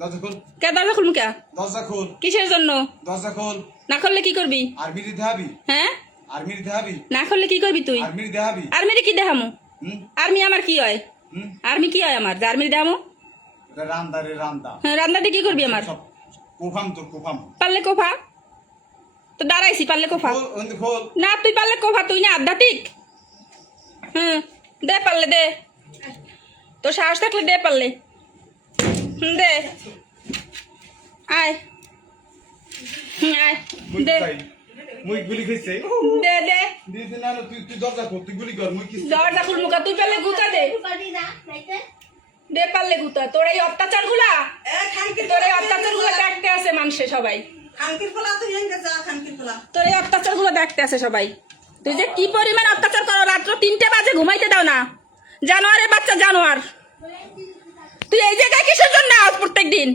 দরজা খোল। কে দরজা খুলবো কে? দরজা খোল। কিসের জন্য? দরজা খোল। না খুললে কি করবি? আর্মির দেহাবি। হ্যাঁ, আর্মির দেহাবি। না খুললে কি করবি তুই? আর্মির দেহাবি। আর্মিরে কি দেখামু? আর্মি আমার কি হয়? হুম। আর্মি কি হয় আমার? আর্মির দেখামু? এটা রান্দা রে রান্দা। হ্যাঁ, রান্নাতে কি করবি আমার? সব কোফাম তোর কোফাম। পারলে কোফা তো দাঁড়াইছি, পারলে কোফা। খোল ওই খোল। না তুই পারলে কোফা, তুই না আধ্যাত্মিক। হুম, দে পারলে দে, তো সাহস থাকলে দে পারলে। দে আয়, আয় দে মুই গুলি খাইছে। দে দে দিদি না তুই তুই দরজা খোল, তুই গুলি কর মুই কি। দরজা খুলবো কা? তুই পারলে গুতা দে, দে পারলে গুতা। তোর এই অত্যাচার গুলা, তোর এই অত্যাচার গুলা দেখতে আছে মানুষে সবাই। তোর এই অত্যাচার গুলো দেখতে আছে সবাই। তুই যে কি পরিমাণ অত্যাচার করো, রাত্র 3টে বাজে ঘুমাইতে দাও না। জানোয়ারের বাচ্চা জানোয়ার, তুই এই জায়গায় কিসের জন্য আস প্রত্যেক দিন?